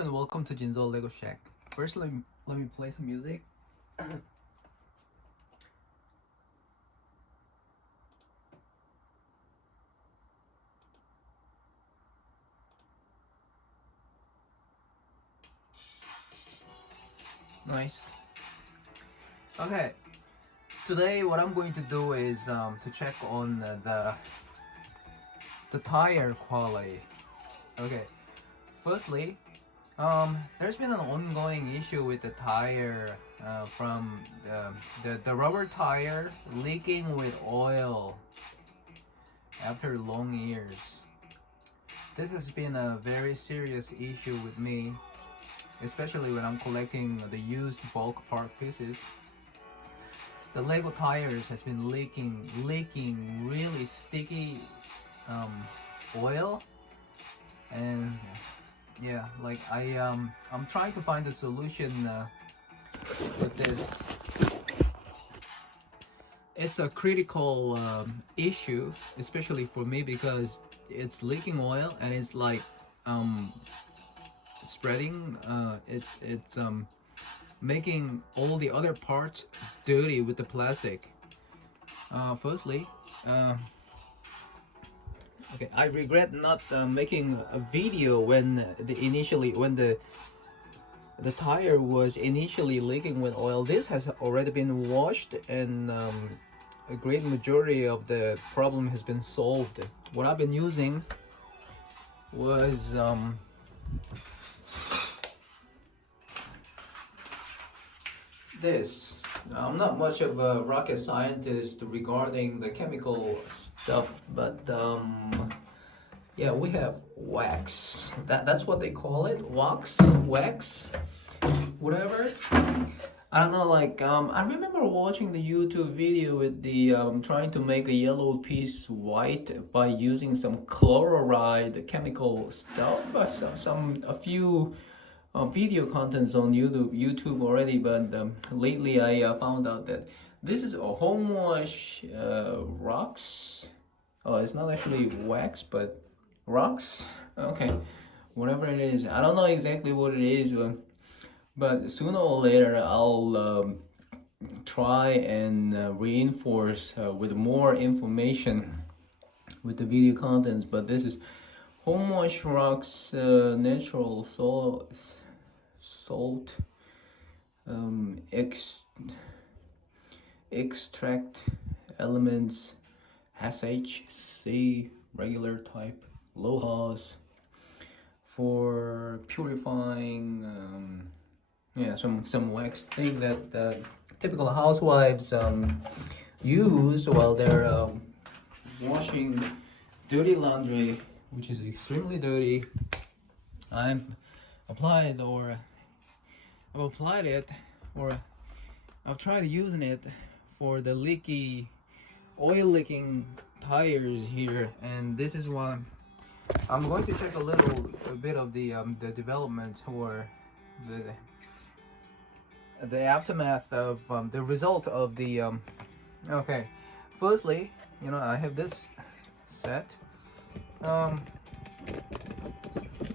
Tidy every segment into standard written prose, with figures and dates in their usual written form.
and welcome to Jinzo Lego Shack. First, let me play some music. Nice. Okay, today what I'm going to do is to check on the tire quality. Okay, firstly, there's been an ongoing issue with the tire from the rubber tire leaking with oil after long years. This has been a very serious issue with me, especially when I'm collecting the used bulk part pieces. The Lego tires has been leaking really sticky oil, and yeah, like I'm trying to find a solution with this. It's a critical issue, especially for me, because it's leaking oil and it's like spreading. It's making all the other parts dirty with the plastic. Firstly, okay, I regret not making a video when the tire was initially leaking with oil. This has already been washed, and a great majority of the problem has been solved. What I've been using was this. I'm not much of a rocket scientist regarding the chemical stuff, but yeah, we have wax. That's what they call it, wax, whatever. I don't know. Like I remember watching the YouTube video with the trying to make a yellow piece white by using some chloride chemical stuff. A few video contents on YouTube already, but lately I found out that this is a home wash rocks. Oh, it's not actually wax, but rocks. Okay, whatever it is, I don't know exactly what it is, but sooner or later I'll try and reinforce with more information with the video contents. But this is home wash rocks, natural salt extract elements, SHC, regular type, LOHAS, for purifying yeah, some wax thing that typical housewives use while they're washing dirty laundry, which is extremely dirty. I've applied it, or I've tried using it for the oil leaking tires here, and this is why I'm going to check a bit of the development, or the aftermath of the result of the okay. Firstly, I have this set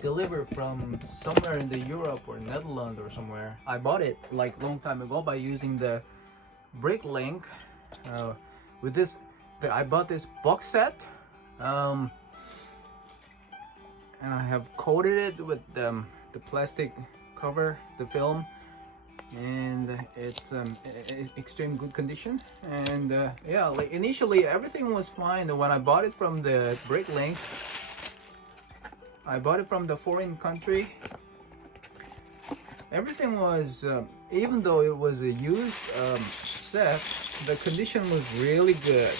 delivered from somewhere in the Europe or Netherlands or somewhere. I bought it like long time ago by using the brick link with this. I bought this box set, and I have coated it with the plastic cover, the film, and it's extreme good condition. And yeah, like initially everything was fine when I bought it from the brick link. I bought it from the foreign country. Everything was even though it was a used set, the condition was really good.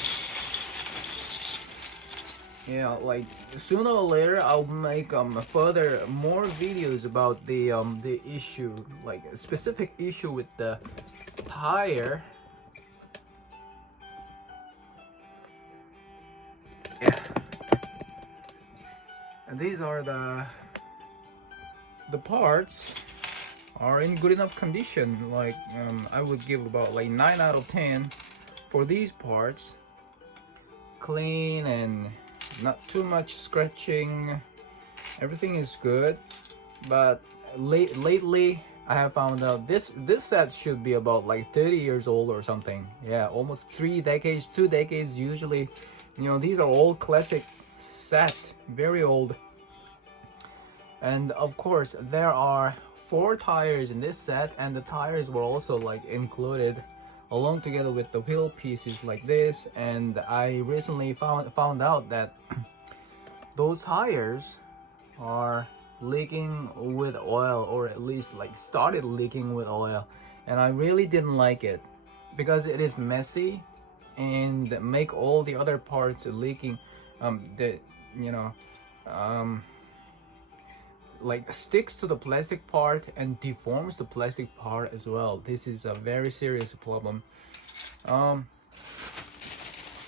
Yeah, like sooner or later I'll make more videos about the issue, like a specific issue with the tire. Yeah, and these are the parts are in good enough condition. Like I would give about like 9 out of 10 for these parts. Clean and not too much scratching. Everything is good, but lately I have found out this set should be about like 30 years old or something. Yeah, almost 3 decades, 2 decades usually. You know, these are all classic set, very old. And of course, there are 4 tires in this set, and the tires were also like included along together with the wheel pieces like this. And I recently found out that those tires are leaking with oil, or at least like started leaking with oil, and I really didn't like it because it is messy and make all the other parts leaking. The you know like sticks to the plastic part and deforms the plastic part as well. This is a very serious problem.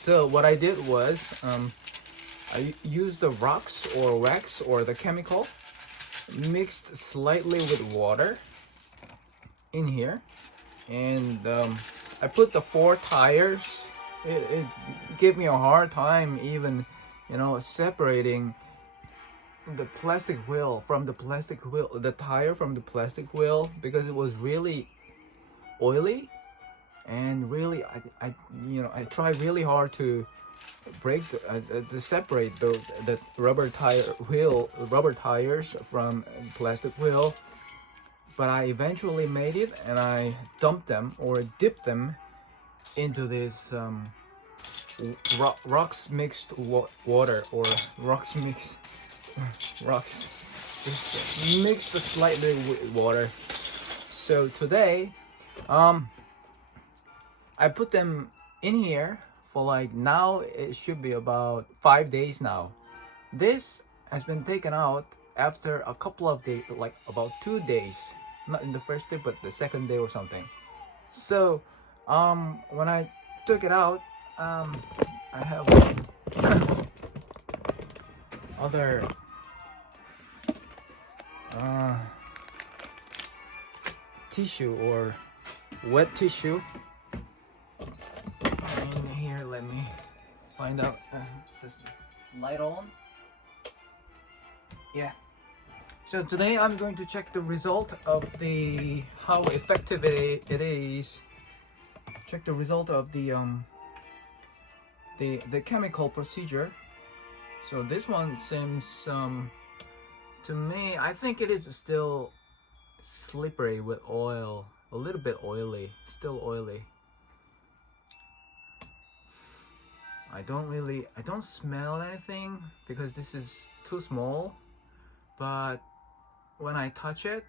So what I did was I used the rocks or wax or the chemical mixed slightly with water in here, and I put the 4 tires. It gave me a hard time even, you know, separating the plastic wheel from the plastic wheel, the tire from the plastic wheel, because it was really oily. And really I tried really hard to break to separate the rubber tires from plastic wheel, but I eventually made it, and I dumped them or dipped them into this rocks mixed water, or rocks mixed mixed slightly with water. So today I put them in here for like, now it should be about 5 days now. This has been taken out after a couple of days, like about 2 days, not in the first day but the second day or something. So when I took it out, I have other tissue or wet tissue. And here, let me find out this light on. Yeah. So today I'm going to check the result of how effective it is. Check the result of the chemical procedure. So this one seems to me, I think it is still slippery with oil, a little bit oily, still oily. I don't smell anything because this is too small, but when I touch it,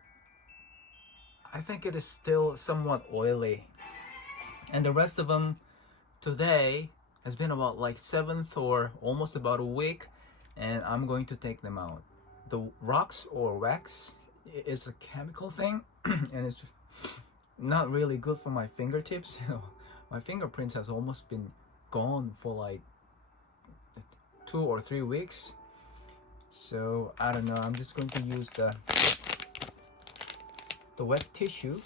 I think it is still somewhat oily. And the rest of them today has been about like 7th or almost about a week, and I'm going to take them out. The rocks or wax is a chemical thing and it's not really good for my fingertips. My fingerprints has almost been gone for like 2 or 3 weeks. So I don't know, I'm just going to use the wet tissue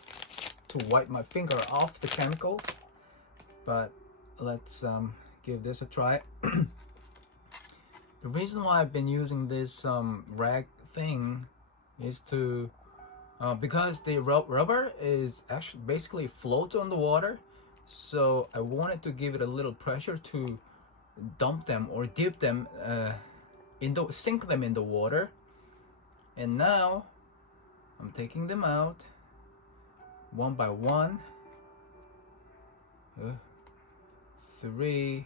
to wipe my finger off the chemical. But let's give this a try. The reason why I've been using this rag thing is to because the rubber is actually basically floats on the water, so I wanted to give it a little pressure to dump them or dip them sink them in the water. And now I'm taking them out one by one. 3.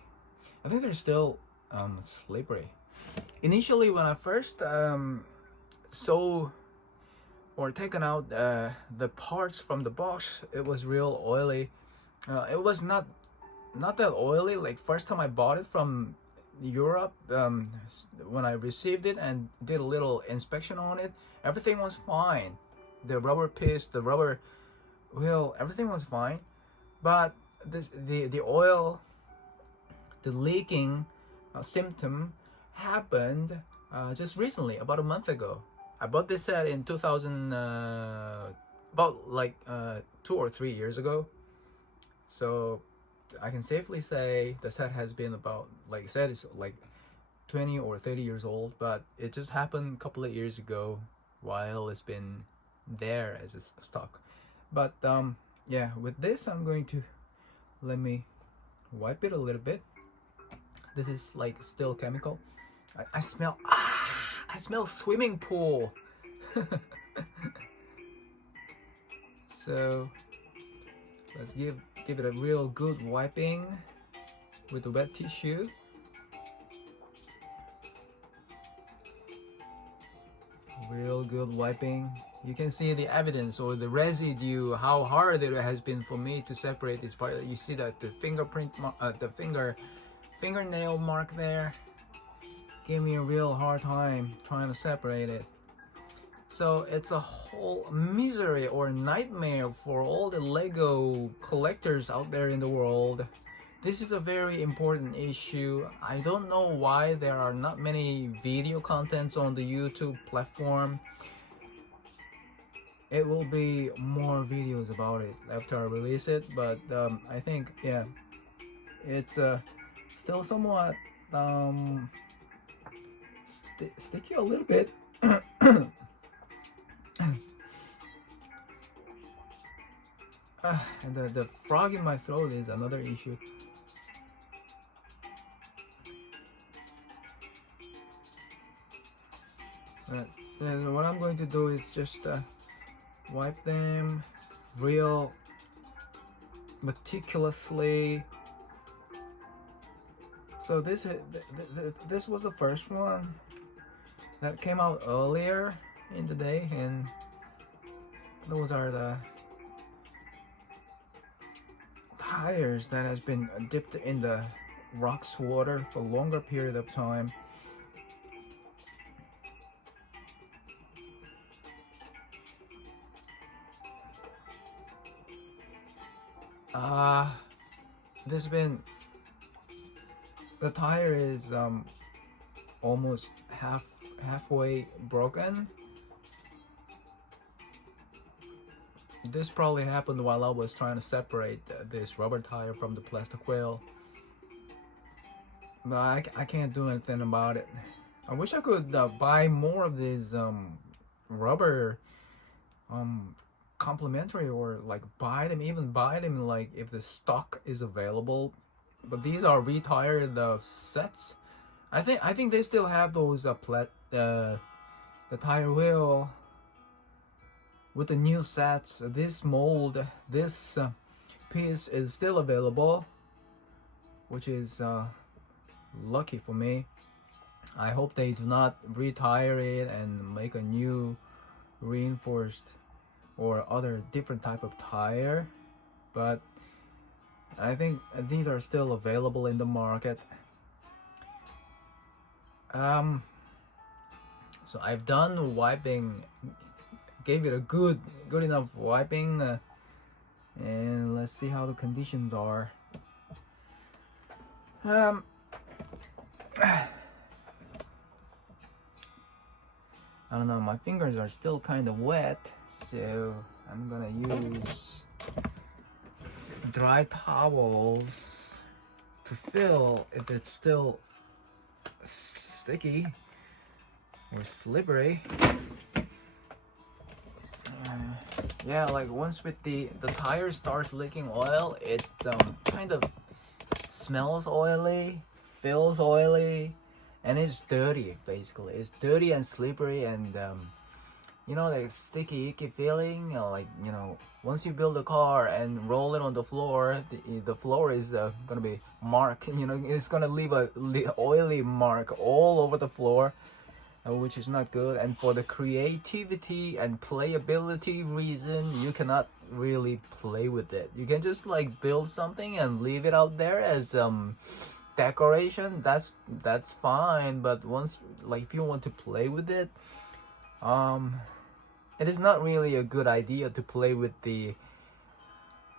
I think they're still slippery. Initially, when I first saw or taken out the parts from the box, it was real oily. It was not that oily like first time I bought it from Europe. When I received it and did a little inspection on it, everything was fine. The rubber piece, the rubber wheel, everything was fine. But the oil, the leaking symptom happened just recently, about a month ago. I bought this set in 2000, about like 2 or 3 years ago. So I can safely say the set has been about, like I said, it's like 20 or 30 years old, but it just happened a couple of years ago while it's been there as a stock. But yeah, with this I'm going to let me wipe it a little bit. This is like still chemical. I smell I smell swimming pool. So let's give it a real good wiping with the wet tissue. Real good wiping. You can see the evidence or the residue, how hard it has been for me to separate this part. You see that the fingerprint, the fingernail mark there gave me a real hard time trying to separate it. So it's a whole misery or nightmare for all the Lego collectors out there in the world. This is a very important issue. I don't know why there are not many video contents on the YouTube platform. It will be more videos about it after I release it, but I think, yeah, it's still somewhat sticky a little bit. The frog in my throat is another issue. But what I'm going to do is just wipe them real meticulously. So this was the first one that came out earlier in the day, and those are the tires that has been dipped in the rocks water for a longer period of time. This been, the tire is almost halfway broken. This probably happened while I was trying to separate this rubber tire from the plastic wheel. But I can't do anything about it. I wish I could buy more of these rubber complimentary, or like buy them like if the stock is available. But these are retired sets. I think they still have those the tire wheel with the new sets. This mold, this piece is still available, which is lucky for me. I hope they do not retire it and make a new reinforced or other different type of tire, but I think these are still available in the market. So I've done wiping, gave it a good enough wiping, and let's see how the conditions are. I don't know, my fingers are still kind of wet, so I'm gonna use dry towels to feel if it's still sticky or slippery. Yeah, like once with the tire starts leaking oil, it kind of smells oily, feels oily, and it's dirty. Basically it's dirty and slippery, and you know, that sticky icky feeling, like, you know, once you build a car and roll it on the floor, the floor is gonna be marked, you know, it's gonna leave a oily mark all over the floor, which is not good. And for the creativity and playability reason, you cannot really play with it. You can just like build something and leave it out there as decoration. That's fine, but once, like, if you want to play with it, it is not really a good idea to play with the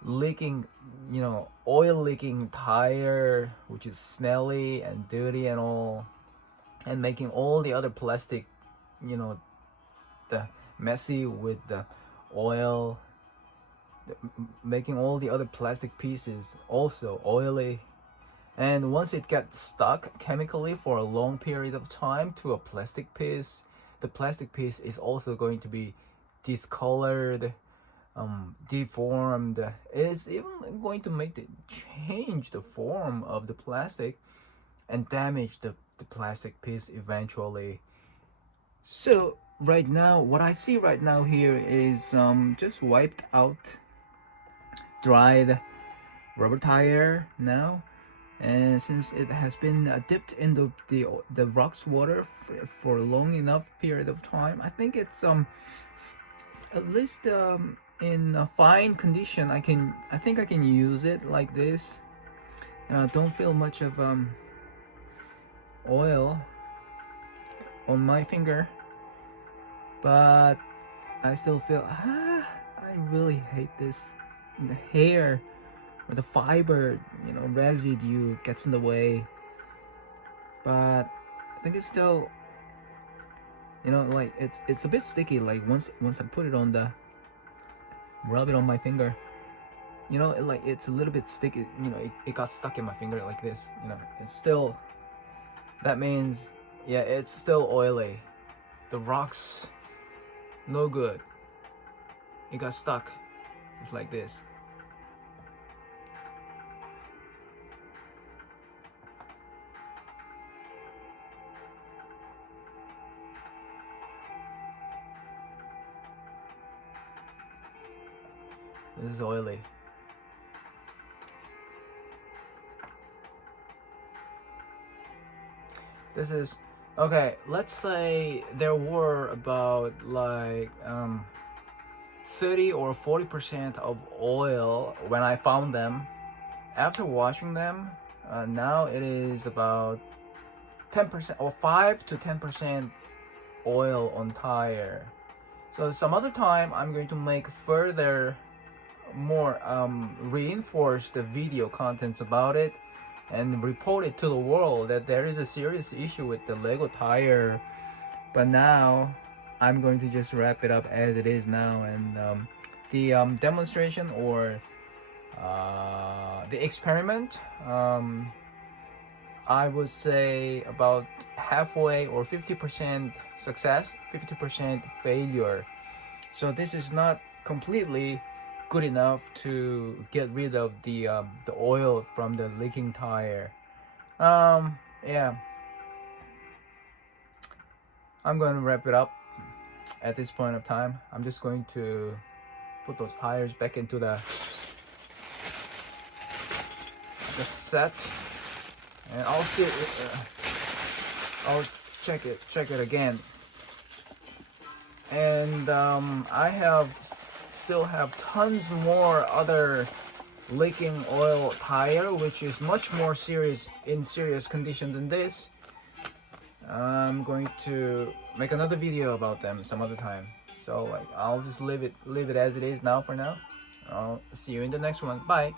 leaking, you know, oil leaking tire, which is smelly and dirty and all, and making all the other plastic, you know, the messy with the oil, making all the other plastic pieces also oily. And once it gets stuck chemically for a long period of time to a plastic piece, the plastic piece is also going to be discolored, deformed. It's even going to make it change the form of the plastic and damage the plastic piece eventually. So right now, what I see right now here is just wiped out, dried rubber tire now. And since it has been dipped in the rocks water for a long enough period of time, I think it's at least in a fine condition. I think I can use it like this. Don't feel much of oil on my finger, but I still feel I really hate this. The hair or the fiber, residue gets in the way, but I think it's still, like it's a bit sticky. Like once I put it on rub it on my finger, it's a little bit sticky. It got stuck in my finger like this. It's still, that means, yeah, it's still oily. The rocks, no good. It got stuck just like this. This is oily. This is okay. Let's say there were about like 30 or 40% of oil when I found them. After washing them, now it is about 10% or 5 to 10% oil on tire. So some other time I'm going to make further more reinforce the video contents about it and report it to the world that there is a serious issue with the Lego tire. But now I'm going to just wrap it up as it is now, and the demonstration or the experiment, I would say about halfway or 50% success, 50% failure. So this is not completely good enough to get rid of the oil from the leaking tire. Yeah, I'm going to wrap it up at this point of time. I'm just going to put those tires back into the set, and I'll see. I'll check it again. And I still have tons more other leaking oil tire, which is much more serious condition than this. I'm going to make another video about them some other time. So I'll just leave it as it is now for now. I'll see you in the next one. Bye.